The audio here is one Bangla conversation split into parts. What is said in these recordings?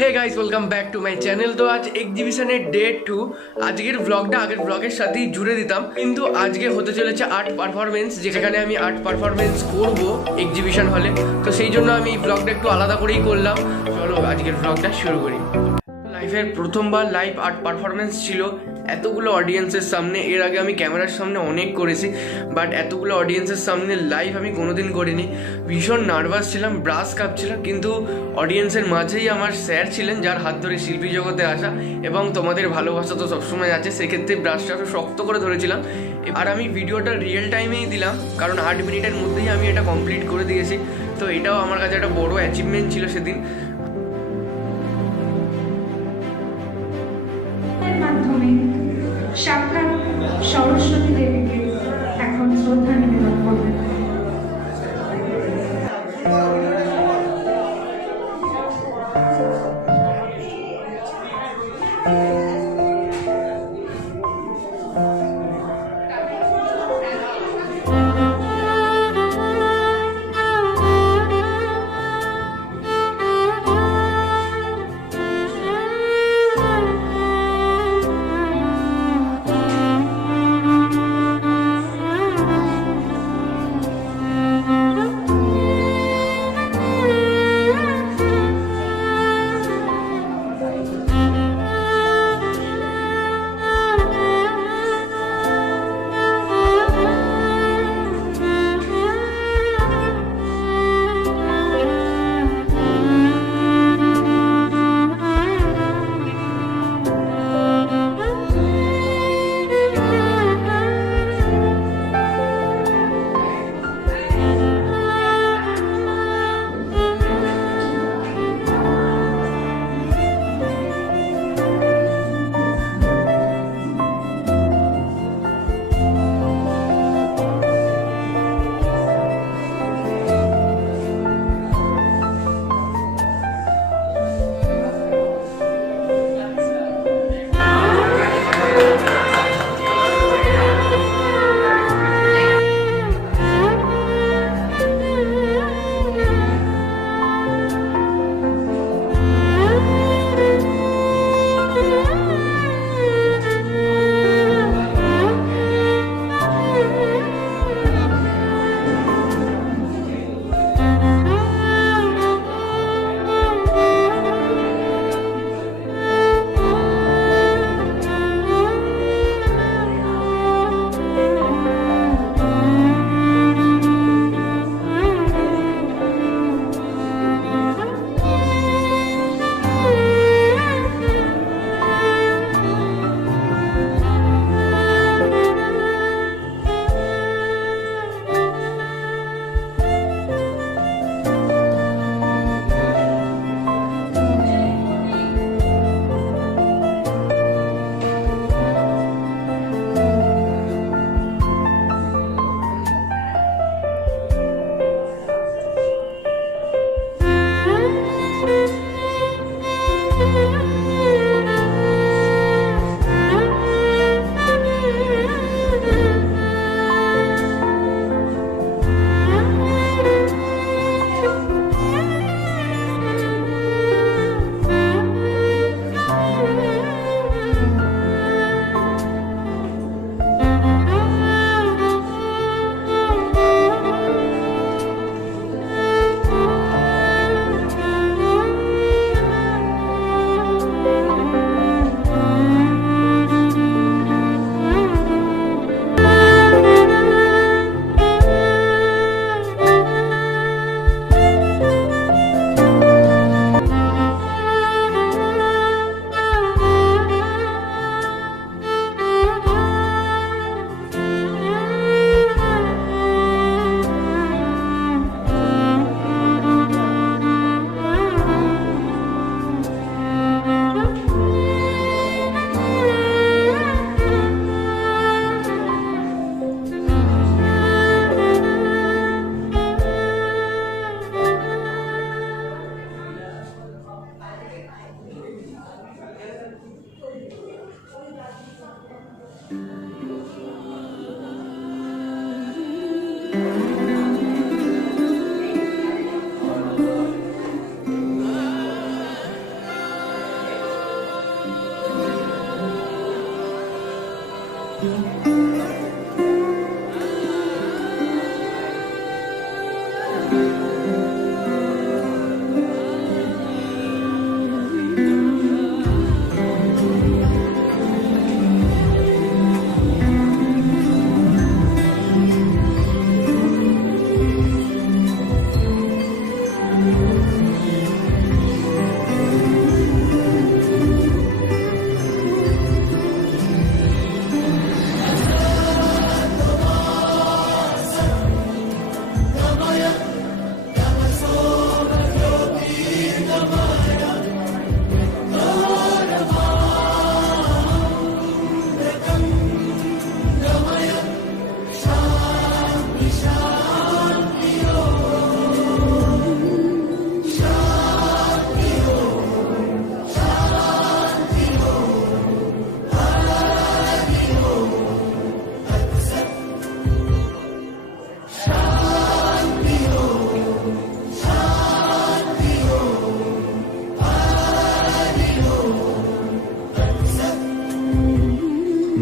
Hey guys, welcome back to my channel. তো আজ এক্সিবিশনের ডে 2। আজকের ব্লগটা আগের ব্লগের সাথেই জুড়ে দিতাম, কিন্তু আজকে হতে চলেছে আর্ট পারফরমেন্স, যেখানে আমি আর্ট পারফরমেন্স করব এক্সিবিশন হলে। তো সেই জন্য আমি ব্লগটা একটু আলাদা করেই করলাম। চলো আজকের ব্লগটা শুরু করি। লাইফের প্রথমবার লাইভ আর্ট পারফরমেন্স ছিল এতগুলো অডিয়েন্সের সামনে। এর আগে আমি ক্যামেরার সামনে অনেক করেছি, বাট এতগুলো অডিয়েন্সের সামনে লাইভ আমি কোনোদিন করিনি। ভীষণ নার্ভাস ছিলাম, ব্রাশ কাঁপছিলাম, কিন্তু অডিয়েন্সের মাঝেই আমার স্যার ছিলেন, যার হাত ধরে শিল্পী জগতে আসা, এবং তোমাদের ভালোবাসা তো সবসময় আছে, সেক্ষেত্রে ব্রাশটা একটু শক্ত করে ধরেছিলাম। আর আমি ভিডিওটা রিয়েল টাইমেই দিলাম, কারণ 8 মিনিটের মধ্যেই আমি এটা কমপ্লিট করে দিয়েছি। তো এটাও আমার কাছে একটা বড় অ্যাচিভমেন্ট ছিল সেদিন। মাধ্যমে সাক্ষাৎ সরস্বতী দেবীকে এখন শ্রদ্ধা নিবেদন করবেন।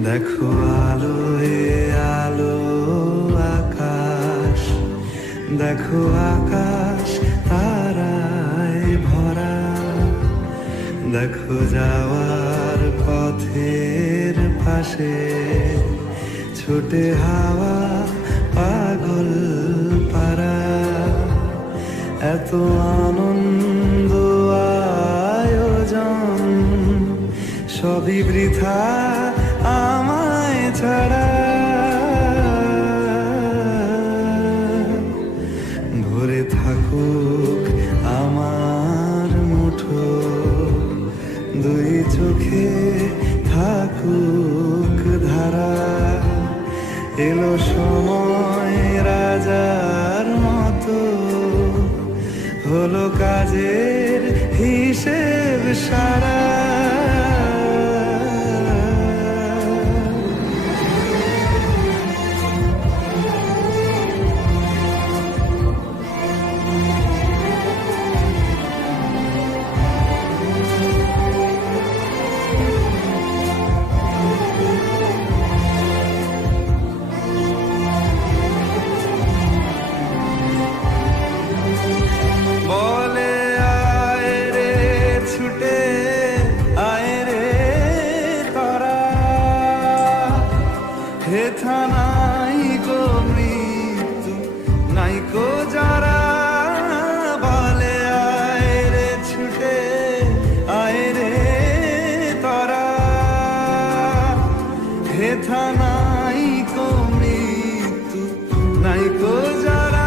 দেখো আলোয় আলো আকাশ, দেখো আকাশ তারায় ভরা, দেখো যাওয়ার পথের পাশে ছোটে হাওয়া পাগল পারা। এত আনন্দ আয়োজন সবই বৃথা আমায় ছাড়া। ভরে থাকুক আমার মুঠো, দুই চোখে থাকুক ধারা। এলো সময় রাজার মতো, হলো কাজের হিসেব সারা। হেথা নাই কো মৃত্যু নাই কো যারা, বলে আয় রে ছুটে আয় রে তারা। হেথা নাই কো মৃত্যু নাই কো যারা।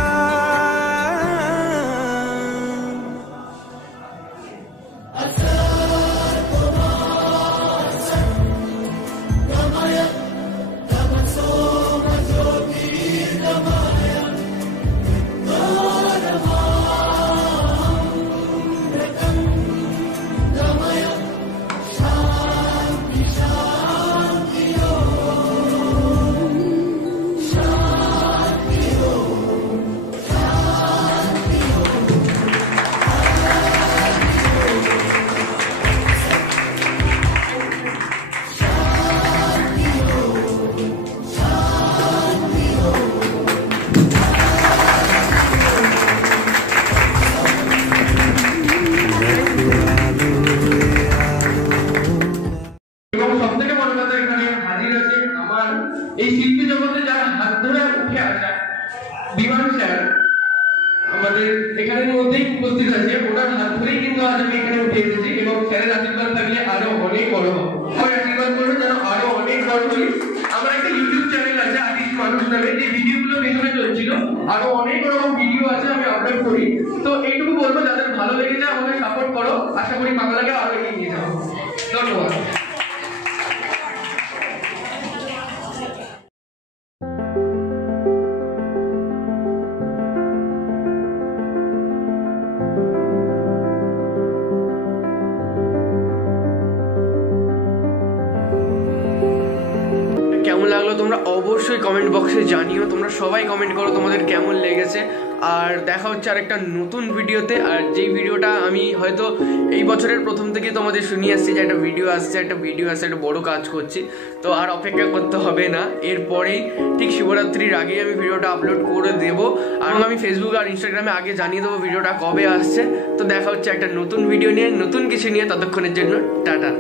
এই শিল্পী জগতে যারা হাত ধরে উঠে আসা বিমান স্যার আমাদের এখানের মধ্যেই উপস্থিত আছে। ওনার হাত ধরেই কিন্তু আজ আমি এখানে উঠে এসেছি এবং স্যারের আশীর্বাদ থাকলে আরো অনেক বড় হবো। আমার আশীর্বাদ করবো যেন আরো অনেক বড় হই। আমার একটা ইউটিউব চ্যানেল আছে আদিশ মানুষ নামে, যে ভিডিওগুলো পেছনে চলছিল, আরো অনেক রকম ভিডিও আছে আমি আপলোড করি। তো এইটুকু বলবো, যাদের ভালো লেগেছে আমাকে সাপোর্ট করো। আশা করি বাংলাকে আরো এগিয়ে নিয়ে যাবো। ধন্যবাদ। কেমন লাগলো তোমরা অবশ্যই কমেন্ট বক্সে জানিও। তোমরা সবাই কমেন্ট করো তোমাদের কেমন লেগেছে। আর দেখা হচ্ছে আরেকটা নতুন ভিডিওতে। আর যেই ভিডিওটা আমি হয়তো এই বছরের প্রথম থেকে তোমাদের শুনিয়ে আসছি যে একটা ভিডিও আসছে, একটা বড় কাজ করছি। তো আর অপেক্ষা করতে হবে না, এরপরেই ঠিক শিবরাত্রির আগেই আমি ভিডিওটা আপলোড করে দেবো। আর আমি ফেসবুক আর ইনস্টাগ্রামে আগে জানিয়ে দেবো ভিডিওটা কবে আসছে। তো দেখা হচ্ছে একটা নতুন ভিডিও নিয়ে, নতুন কিছু নিয়ে। ততক্ষণের জন্য টাটা।